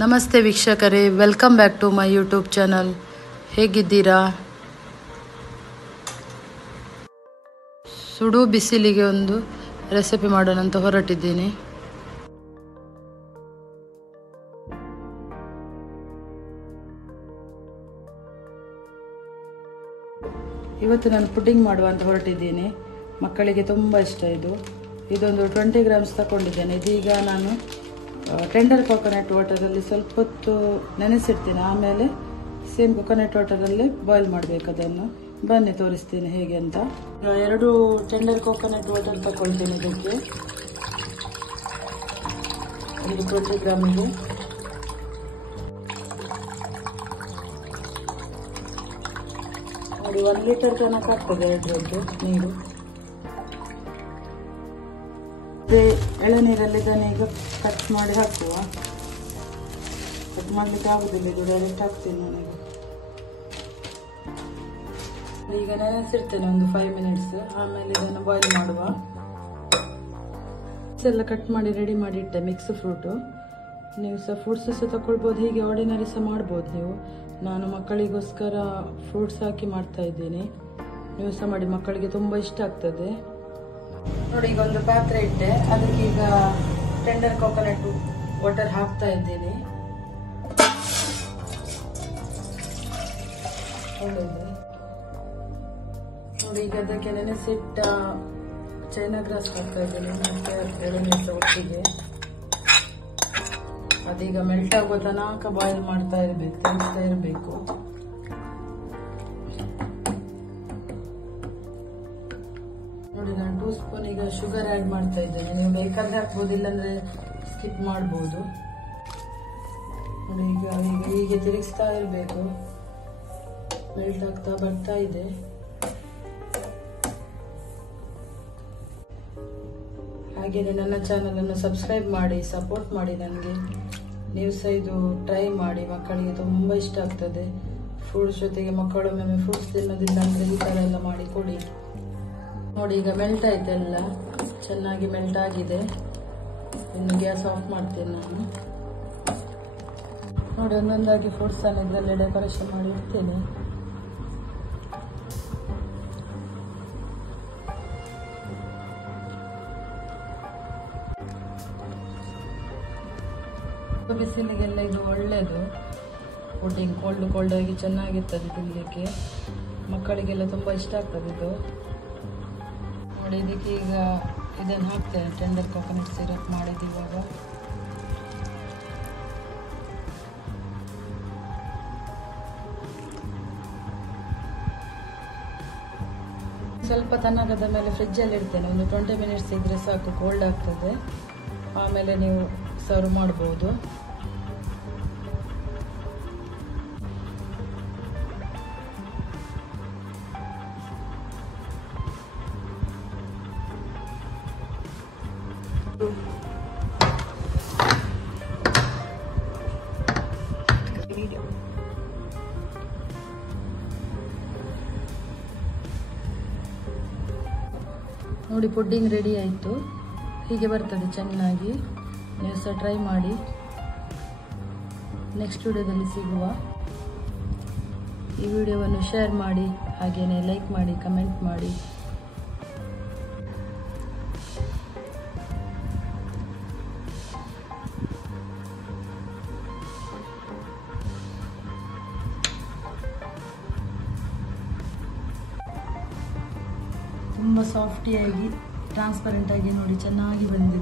ನಮಸ್ತೆ ವೀಕ್ಷಕರೇ, welcome back to my YouTube channel. ಹೇಗಿದ್ದೀರಾ? ಸುಡು ಬಿಸಿಲಿಗೆ ಒಂದು ರೆಸಿಪಿ ಮಾಡೋಣ ಅಂತ ಹೊರಟಿದ್ದೀನಿ. ಇವತ್ತು ನಾನು ಪುಡ್ಡಿಂಗ್ ಮಾಡುವ ಅಂತ ಹೊರಟಿದ್ದೀನಿ. ಮಕ್ಕಳಿಗೆ ತುಂಬ ಇಷ್ಟ ಇದೊಂದು 20 ಗ್ರಾಮ್ಸ್ ತಗೊಂಡಿದ್ದೇನೆ. ಇದೀಗ ನಾನು ಟೆಂಡರ್ ಕೊಕೊನಟ್ ವಾಟರಲ್ಲಿ ಸ್ವಲ್ಪ ಹೊತ್ತು ನೆನೆಸಿಡ್ತೀನಿ. ಆಮೇಲೆ ಸೇಮ್ ಕೊಕೊನಟ್ ವಾಟರಲ್ಲೇ ಬಾಯ್ಲ್ ಮಾಡಬೇಕು ಅದನ್ನು. ಬನ್ನಿ ತೋರಿಸ್ತೀನಿ ಹೇಗೆ ಅಂತ. 2 ಟೆಂಡರ್ ಕೊಕೊನಟ್ ವಾಟರ್ ತಗೊಳ್ತೀನಿ. ಇದಕ್ಕೆ 20 ಗ್ರಾಮಿಗೆ ನೋಡಿ 1 ಲೀಟರ್ ತನಕ ಆಗ್ತದೆ ಅದರದ್ದು ನೀರು. ಎಳೆನೀರಲ್ಲಿ ಇದನ್ನು ಈಗ ಕಟ್ ಮಾಡಿ ಹಾಕುವ. ಕಟ್ ಮಾಡ್ಲಿಕ್ಕೆ ಆಗುದಿಲ್ಲ, ಇದು ಡೈರೆಕ್ಟ್ ಹಾಕ್ತೀನಿ ನನಗೆ. ಈಗ ನೆನೆಸಿಡ್ತೇನೆ ಒಂದು 5 ಮಿನಿಟ್ಸ್. ಆಮೇಲೆ ಇದನ್ನು ಬಾಯ್ಲ್ ಮಾಡುವ. ಎಲ್ಲ ಕಟ್ ಮಾಡಿ ರೆಡಿ ಮಾಡಿ ಇಟ್ಟೆ. ಮಿಕ್ಸ್ ಫ್ರೂಟು ನೀವು ಸಹ ಫ್ರೂಟ್ಸ್ ಸಹ ತಗೊಳ್ಬೋದು, ಹೀಗೆ ಆರ್ಡಿನರಿ ಸಹ ಮಾಡ್ಬೋದು ನೀವು. ನಾನು ಮಕ್ಕಳಿಗೋಸ್ಕರ ಫ್ರೂಟ್ಸ್ ಹಾಕಿ ಮಾಡ್ತಾ ಇದ್ದೀನಿ. ನೀವು ಸಹ ಮಾಡಿ, ಮಕ್ಕಳಿಗೆ ತುಂಬ ಇಷ್ಟ ಆಗ್ತದೆ. ನೋಡಿ, ಈಗ ಒಂದು ಪಾತ್ರೆ ಇಟ್ಟೆ. ಅದಕ್ಕೆ ಈಗ ಟೆಂಡರ್ ಕೊಕೊನಟ್ ವಾಟರ್ ಹಾಕ್ತಾ ಇದ್ದೀನಿ. ನೋಡಿ, ಈಗ ಅದಕ್ಕೆ ನೆನೆಸಿಟ್ಟ ಚೈನಾ ಗ್ರಾಸ್ ಹಾಕ್ತಾ ಇದ್ದೀನಿ ಮತ್ತೆ ಎಳೆನೀರು ಒಟ್ಟಿಗೆ. ಅದೀಗ ಮೆಲ್ಟ್ ಆಗೋ ತನಕ ಬಾಯ್ಲ್ ಮಾಡ್ತಾ ಇರಬೇಕು, ತೆಗಿಸ್ತಾ ಇರಬೇಕು. ನೋಡಿ, ನಾನು 2 ಸ್ಪೂನ್ ಈಗ ಶುಗರ್ ಆ್ಯಡ್ ಮಾಡ್ತಾ ಇದ್ದೇನೆ. ನೀವು ಬೇಕಾದ್ರೆ ಹಾಕ್ಬೋದು, ಇಲ್ಲಾಂದ್ರೆ ಸ್ಕಿಪ್ ಮಾಡ್ಬೋದು. ನೋಡಿ, ಈಗ ಹೀಗೆ ತಿರುಗಿಸ್ತಾ ಇರಬೇಕು. ಮೆಲ್ಟ್ ಆಗ್ತಾ ಬರ್ತಾ ಇದೆ. ಹಾಗೆಯೇ ನನ್ನ ಚಾನಲ್ ಅನ್ನು ಸಬ್ಸ್ಕ್ರೈಬ್ ಮಾಡಿ, ಸಪೋರ್ಟ್ ಮಾಡಿ ನನಗೆ. ನೀವು ಸಹ ಇದು ಟ್ರೈ ಮಾಡಿ, ಮಕ್ಕಳಿಗೆ ತುಂಬ ಇಷ್ಟ ಆಗ್ತದೆ. ಫ್ರೂಟ್ಸ್ ಜೊತೆಗೆ ಮಕ್ಕಳೊಮ್ಮೆ ಫ್ರೂಟ್ಸ್ ತಿನ್ನೋದಿಲ್ಲ ಅಂದ್ರೆ ಈ ತರ ಎಲ್ಲ ಮಾಡಿ ಕೊಡಿ. ನೋಡಿ, ಈಗ ಮೆಲ್ಟ್ ಆಯ್ತು, ಎಲ್ಲ ಚೆನ್ನಾಗಿ ಮೆಲ್ಟ್ ಆಗಿದೆ. ಇನ್ನು ಗ್ಯಾಸ್ ಆಫ್ ಮಾಡ್ತೇನೆ ನಾನು. ನೋಡಿ, ಒಂದೊಂದಾಗಿ ಫ್ರೂಟ್ಸ್ ಅನ್ನು ಇದರಲ್ಲಿ ಡೆಕೋರೇಷನ್ ಮಾಡಿ ಇಡ್ತೇನೆ. ಬಿಸಿಲಿಗೆಲ್ಲ ಇದು ಒಳ್ಳೆಯದು. ಪುಡ್ಡಿಂಗ್ ಕೋಲ್ಡ್ ಆಗಿ ಚೆನ್ನಾಗಿರ್ತದೆ ತಿನ್ನಲಿಕ್ಕೆ. ಮಕ್ಕಳಿಗೆಲ್ಲ ತುಂಬ ಇಷ್ಟ ಆಗ್ತದೆ ಇದು. ನೋಡಿ, ಇದಕ್ಕೆ ಈಗ ಇದನ್ನು ಹಾಕ್ತೇನೆ, ಟೆಂಡರ್ ಕೊಕೊನಟ್ ಸಿರಪ್ ಮಾಡಿದ್ದು. ಇವಾಗ ಸ್ವಲ್ಪ ತಣ್ಣಗಾದ ಮೇಲೆ ಫ್ರಿಜ್ಜಲ್ಲಿ ಇಡ್ತೇನೆ. ಒಂದು 20 ಮಿನಿಟ್ಸ್ ಇದ್ರೆ ಸಾಕು, ಕೋಲ್ಡ್ ಆಗ್ತದೆ. ಆಮೇಲೆ ನೀವು ಸರ್ವ್ ಮಾಡ್ಬೋದು. ನೋಡಿ, ಪುಡ್ಡಿಂಗ್ ರೆಡಿ ಆಯಿತು. ಹೀಗೆ ಬರ್ತದೆ ಚೆನ್ನಾಗಿ. ನೀವು ಸಹ ಟ್ರೈ ಮಾಡಿ. ನೆಕ್ಸ್ಟ್ ವಿಡಿಯೋದಲ್ಲಿ ಸಿಗುವ. ಈ ವಿಡಿಯೋವನ್ನು ಶೇರ್ ಮಾಡಿ, ಹಾಗೆಯೇ ಲೈಕ್ ಮಾಡಿ, ಕಮೆಂಟ್ ಮಾಡಿ. ತುಂಬ ಸಾಫ್ಟಿಯಾಗಿ ಟ್ರಾನ್ಸ್ಪರೆಂಟ್ ಆಗಿ ನೋಡಿ ಚೆನ್ನಾಗಿ ಬಂದಿದೆ.